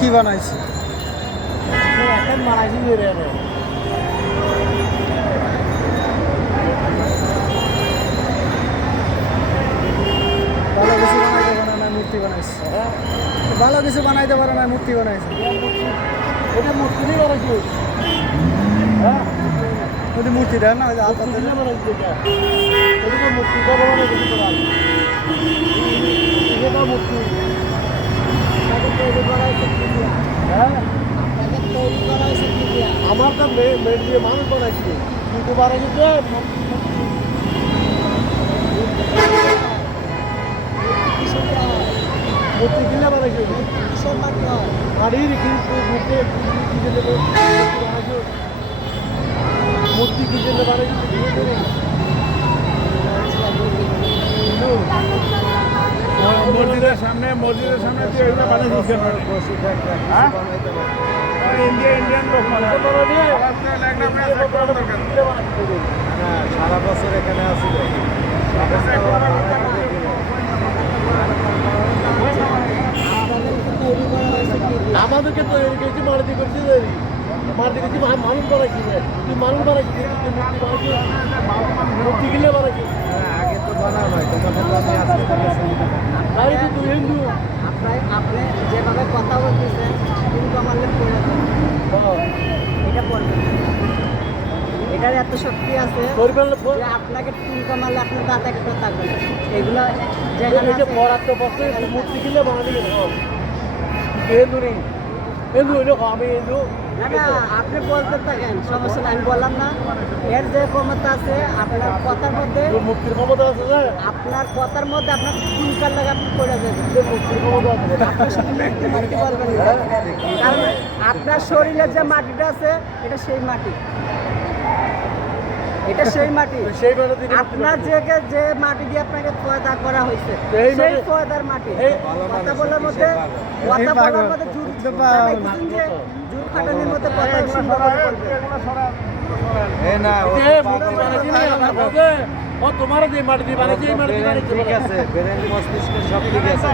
কি বানাইছে মূর্তি বানাইছে ভালো কিছু বানাইতে পারে না মূর্তি বানাইছে এটা মূর্তি নেই বানাইছে হ্যাঁ যদি মূর্তি দেন না আমার তো মেট দিয়ে মানুষ বানাইছি কিন্তু বানাইছি মূর্তি কিনে বানাইছি হাড়ির কিন্তু মূর্তি কি জন্য বানাইছি মসজিদের সামনে ইন্ডিয়ান লোক সারা বছর এখানে আসিল আমাদেরকে তৈরি করেছি মারুতি করছি মারুতি করছি মানুষ বানাইছি তুই মানুষ বানাইছি মূর্তি কিনে বানাইছি আগে তো বানা নয় তোমাদের তুই হিন্দু আপনি যেভাবে কথা বলতেছেন কিন্তু আমার এটা পড়বে এটার এত শক্তি আছে যে আপনাকে টুনকা মারলে আপনার দাঁত একটা থাকবে এগুলো যেখানে পড়াতে পড়তে মূর্তি কিনলে বানাতে হিন্দু নেই হিন্দু হইলে আমি হিন্দু না আপনি বলতে থাকেন সমস্যা নাই আমি বললাম না এর যে ক্ষমতা আছে আপনার কথার মধ্যে মুক্তির ক্ষমতা আছে না আপনার কথার মধ্যে আপনার টুনকার লাগে আপনি পড়ে যাবেন মুক্তির ক্ষমতা আছে মাটি পারবেন না কারণ আপনার শরীরের যে মাটিটা আছে এটা সেই মাটি এটা সেই মাটি আপনার যে মাটি দিয়ে আপনাকে পয়দা করা হয়েছে সেই পয়দার মাটি কথা বলার মধ্যে জোর খাটানির মধ্যে কথা সুন্দর করে বলবে তোমার যে মাটি দিয়ে বানাইছে এই মাটি দিয়ে ঠিক আছে ব্রেন মস্তিষ্ক সব ঠিক আছে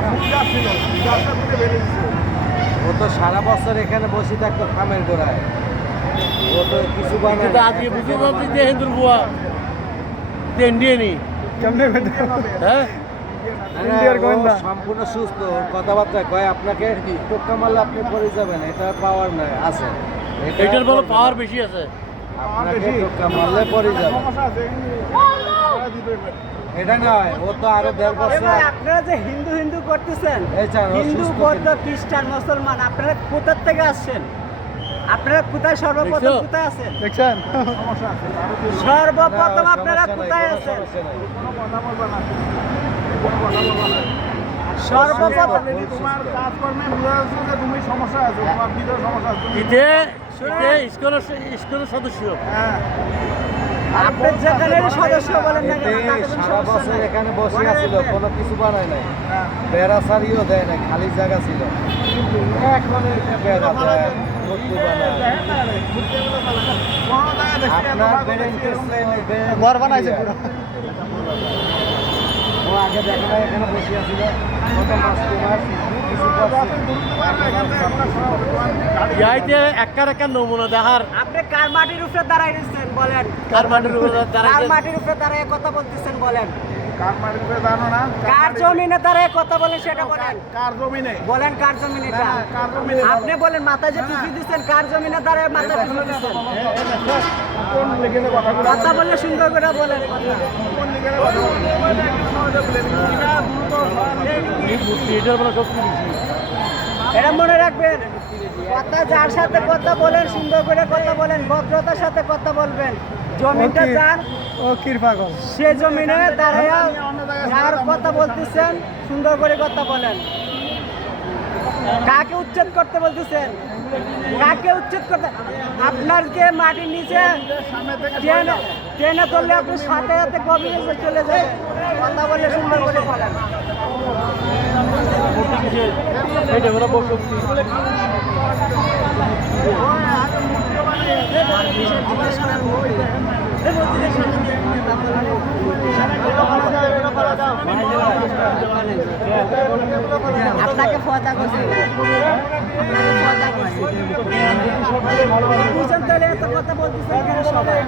ও তো সারা বছর এখানে বসে থাকতো খামের গোড়ায় ও তো কিছু বানায় আজকে বুঝতে পারছি যে হিন্দুর বুয়া ইন্ডিয়ানি কেমনে হ্যাঁ ইন্ডিয়ার গোয়েন্দা সম্পূর্ণ সুস্থ কথাবার্তা কয় আপনাকে টোক্কা মারলে আপনি পড়ে যাবেন এটা পাওয়ার নাই আছে এটার বড় পাওয়ার বেশি আছে আপনাকে টোক্কা মারলে পড়ে যাবে এটা নয় ও তো আরো 1.5 বছর আপনারা যে হিন্দু করতেছেন হিন্দু বৌদ্ধ খ্রিস্টান মুসলমান আপনারা কোথা থেকে আসছেন আপনারা কোথায় সর্বপ্রথম কোথায় আছেন দেখছেন সর্বপ্রথম আপনারা কোথায় আছেন সর্বপ্রথম তোমার কাজকর্মে তুমি সমস্যা আছে তোমার ভিতরে সমস্যা আছে স্কুলের সদস্য আপনি যেখানে সদস্য বলেন না সারা বছর এখানে বসে আছিল কোনো কিছু বানায় নাই বেড়া সারিও দেয় নাই খালি জায়গা ছিল এখন বেড়া দেয় ঘর বানাইছে পুরো ও আগে দেখা যায় এখানে বসে আছিল একটা নমুনা দেখার আপনি কার মাটির উপরে দাঁড়াইছেন বলেন কার মাটির উপরে কার মাটির উপরে দাঁড়ায় কথা বলতেছেন বলেন কার মাটির উপরে দাঁড়ানো না কার জমিনে দাঁড়ায় কথা বলেন সেটা বলেন কার জমিনে বলেন কার জমিনে এটা কার জমিনে আপনি বলেন মাথায় যে টুপি দিচ্ছেন কার জমিনে দাঁড়ায় মাথা টুপি দিচ্ছেন কোন লিখে কথা বললে সুন্দর করে বলেন কোন লিখে এটা মনে রাখবেন কথা যার সাথে কথা বলেন সুন্দর করে কথা বলেন ভদ্রতার সাথে কথা বলবেন জমিটা যার ও কৃপাগল সে জমিনে দাঁড়ায়া যার কথা বলতেছেন সুন্দর করে কথা বলেন কাকে উচ্ছেদ করতে বলতেছেন কাকে উচ্ছেদ করতে আপনারকে মাটির নিচে ট্রেনে করলে আপনি সাথে সাথে গভীরে চলে যাবে কথা বলে সুন্দর করে বলেন এটা ওরা বসে আপনাকে ফয়দা করছে বুঝেন তাহলে এত কথা বলতেছেন কেন সবাই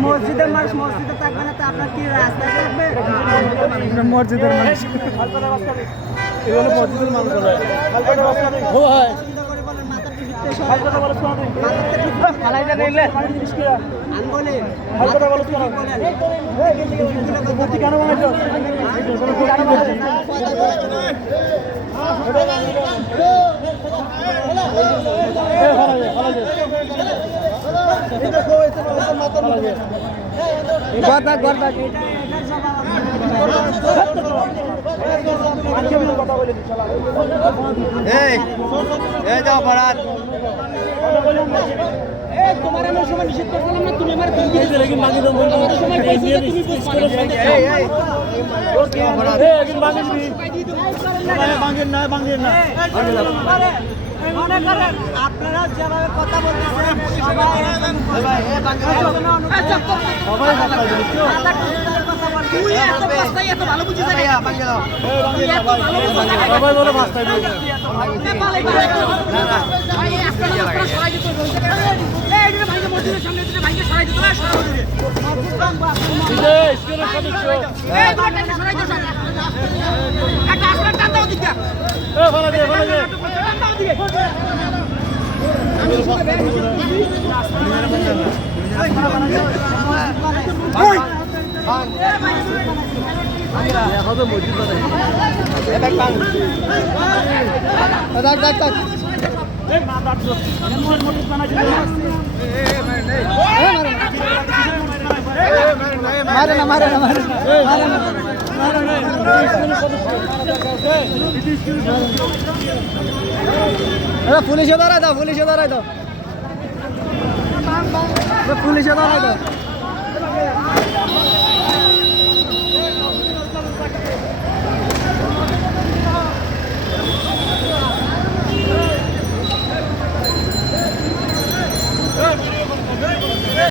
মসজিদের মানুষ মসজিদে থাকবে না তো আপনার কি রাস্তায় থাকবে মসজিদের মানুষ এগুলো মসজিদের মানুষ হয় সুন্দর করে বলেন মাথার টিভিতে আমি বলি কেন বানাইছো তোমার আমি সময় নিষেধ করছিলাম না তুমি আমার আপনারা যেভাবে কথা বলতেছেন সবাই বলে ভাস্তায় পুলিশে দাঁড়ায় দাও পুলিশে দাঁড়ায় দাও